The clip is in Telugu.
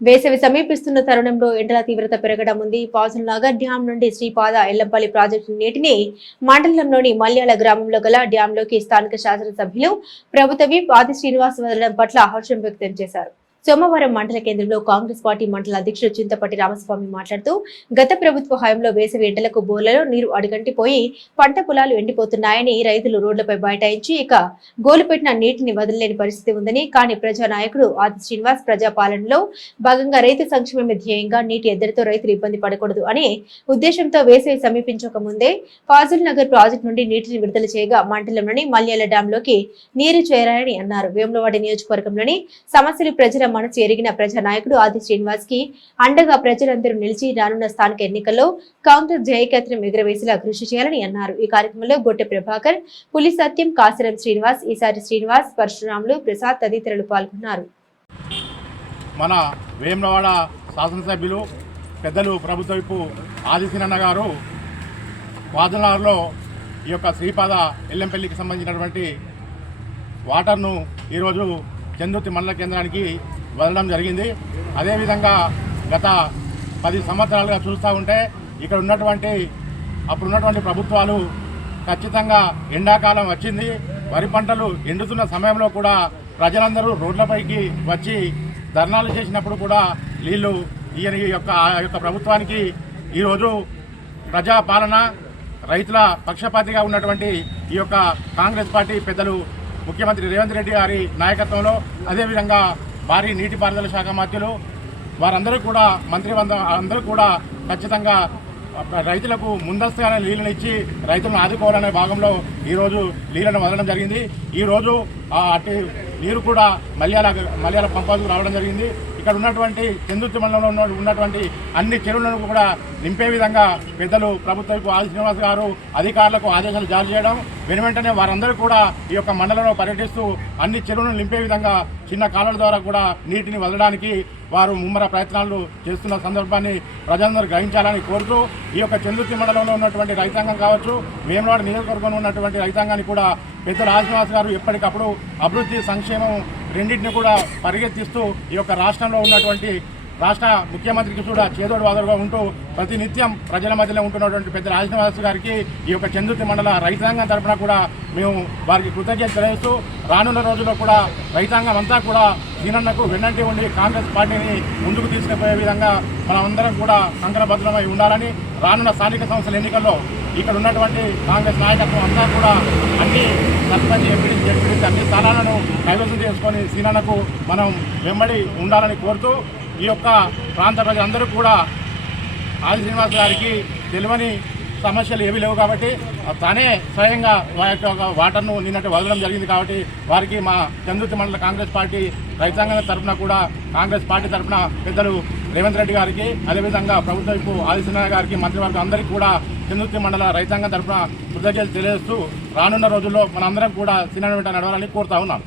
వేసవి సమీపిస్తున్న తరుణంలో ఎండల తీవ్రత పెరగడం ఉంది. పాజల్ నగర్ డ్యాం నుండి శ్రీపాద ఎల్లంపల్లి ప్రాజెక్టు నీటిని మండలంలోని మల్యాల గ్రామంలో గల డ్యాంలోకి స్థానిక శాసనసభ్యులు ప్రభుత్వ విప్ ఆది శ్రీనివాస్ వదలడం పట్ల హర్షం వ్యక్తం చేశారు. సోమవారం మండల కేంద్రంలో కాంగ్రెస్ పార్టీ మండల అధ్యక్షుడు చింతపట్టి రామస్వామి మాట్లాడుతూ గత ప్రభుత్వ హయాంలో వేసవి ఎండలకు బోర్లలో నీరు అడుగంటిపోయి పంట పొలాలు ఎండిపోతున్నాయని రైతులు రోడ్లపై బైఠాయించి ఇక గోలుపెట్టిన నీటిని వదలలేని పరిస్థితి ఉందని కానీ ప్రజా నాయకుడు ఆది శ్రీనివాస్ ప్రజాపాలనలో భాగంగా రైతు సంక్షేమమే ధ్యేయంగా నీటి ఎద్దరితో రైతులు ఇబ్బంది పడకూడదు అనే ఉద్దేశంతో వేసవి సమీపించక ముందే ఫాజుల్ నగర్ ప్రాజెక్టు నుండి నీటిని విడుదల చేయగా మండలంలోని మల్యాల డ్యాంలోకి నీరు చేరాలని అన్నారు. వేములవాడ నియోజకవర్గంలోని సమస్యలు ప్రజల మనసు ఎరిగిన ప్రజా నాయకుడు ఆది శ్రీనివాస్కి అండగా ప్రజలందరూ నిలిచి రానున్న స్థానిక ఎన్నికల్లో కౌంటర్ జయకేత్రం ఎగురవేసేలా కృషి చేయాలని అన్నారు. ఈ కార్యక్రమంలో గొట్టె ప్రభాకర్ పులి సత్యం కాసిరం శ్రీనివాస్ ఈసారి శ్రీనివాస్ పరశురాములు ప్రసాద్ తదితరులు పాల్గొన్నారు. మన వేమనవాడ శాసనసభ్యులు పెద్దలు ప్రభుత్వ వైపు ఆదిశీనన్న గారు వాదనలో ఈ యొక్క శ్రీపాద ఎల్లంపల్లికి సంబంధించినటువంటి వాటర్ను ఈరోజు చందుర్తి మండల కేంద్రానికి వదలడం జరిగింది. అదేవిధంగా గత పది సంవత్సరాలుగా చూస్తూ ఉంటే ఇక్కడ ఉన్నటువంటి అప్పుడు ఉన్నటువంటి ప్రభుత్వాలు ఖచ్చితంగా ఎండాకాలం వచ్చింది. వరి పంటలు ఎండుతున్న సమయంలో కూడా ప్రజలందరూ రోడ్లపైకి వచ్చి ధర్నాలు చేసినప్పుడు కూడా వీళ్ళు ఈయన ఈ యొక్క ఆ యొక్క ప్రభుత్వానికి ఈరోజు ప్రజాపాలన రైతుల పక్షపాతిగా ఉన్నటువంటి ఈ యొక్క కాంగ్రెస్ పార్టీ పెద్దలు ముఖ్యమంత్రి రేవంత్ రెడ్డి గారి నాయకత్వంలో అదేవిధంగా భారీ నీటిపారుదల శాఖ మంత్రులు వారందరూ కూడా మంత్రి అందరూ కూడా ఖచ్చితంగా రైతులకు ముందస్తుగానే నీళ్ళని ఇచ్చి రైతులను ఆదుకోవాలనే భాగంలో ఈరోజు నీళ్ళను వదలడం జరిగింది. ఈరోజు ఆ నీరు కూడా మల్యాల మల్యాల పంపాలకు రావడం జరిగింది. ఇక్కడ ఉన్నటువంటి చందుర్తి మండలంలో ఉన్నటువంటి అన్ని చెరువులను కూడా నింపే విధంగా పెద్దలు ప్రభుత్వ ఆది శ్రీనివాస్ గారు అధికారులకు ఆదేశాలు జారీ చేయడం వెను వెంటనే వారందరూ కూడా ఈ యొక్క మండలంలో పర్యటిస్తూ అన్ని చెరువులను నింపే విధంగా చిన్న కాలువల ద్వారా కూడా నీటిని వదలడానికి వారు ముమ్మర ప్రయత్నాలు చేస్తున్న సందర్భాన్ని ప్రజలందరూ గ్రహించాలని కోరుతూ ఈ యొక్క చందుర్తి మండలంలో ఉన్నటువంటి రైతాంగం కావచ్చు వేమవాడ నియోజకవర్గంలో ఉన్నటువంటి రైతాంగాన్ని కూడా పెద్దలు ఆదిశ్రీనివాస్ గారు ఎప్పటికప్పుడు అభివృద్ధి సంక్షేమం రెండింటిని కూడా పరిగెత్తిస్తూ ఈ యొక్క రాష్ట్రంలో ఉన్నటువంటి రాష్ట్ర ముఖ్యమంత్రికి కూడా చేదోడు వాదోడుగా ఉంటూ ప్రతినిత్యం ప్రజల మధ్యలో ఉంటున్నటువంటి పెద్ద రాజనివాస్ గారికి ఈ యొక్క చందుర్తి మండల రైతాంగం తరఫున కూడా మేము వారికి కృతజ్ఞత తెలియజేస్తూ రానున్న రోజుల్లో కూడా రైతాంగం అంతా కూడా దీనన్నకు వెన్నంటి ఉండి కాంగ్రెస్ పార్టీని ముందుకు తీసుకుపోయే విధంగా మనమందరం కూడా సంకరభద్రమై ఉండాలని రానున్న స్థానిక సంస్థల ఎన్నికల్లో ఇక్కడ ఉన్నటువంటి కాంగ్రెస్ నాయకత్వం అంతా కూడా అన్ని సర్పంచ్ ఎంపీ ఎంపీ అన్ని స్థానాలను కైవసం చేసుకొని సీనన్నకు మనం వెంబడి ఉండాలని కోరుతూ ఈ యొక్క ప్రాంత ప్రజలందరూ కూడా ఆది శ్రీనివాస్ గారికి తెలియని సమస్యలు ఏమీ లేవు కాబట్టి తానే స్వయంగా వారి యొక్క వాటర్ను నిన్నటి వదలడం జరిగింది కాబట్టి వారికి మా చంద్రుతి మండల కాంగ్రెస్ పార్టీ రైతాంగం తరఫున కూడా కాంగ్రెస్ పార్టీ తరఫున పెద్దలు రేవంత్ రెడ్డి గారికి అదేవిధంగా ప్రభుత్వ వైపు ఆదిత్యనాథ్ గారికి మంత్రివర్గం అందరికీ కూడా చంద్రుతి మండల రైతాంగం తరఫున కృతజ్ఞతలు తెలియజేస్తూ రానున్న రోజుల్లో మనందరం కూడా సినిమా వెంట నడవాలని కోరుతా ఉన్నాను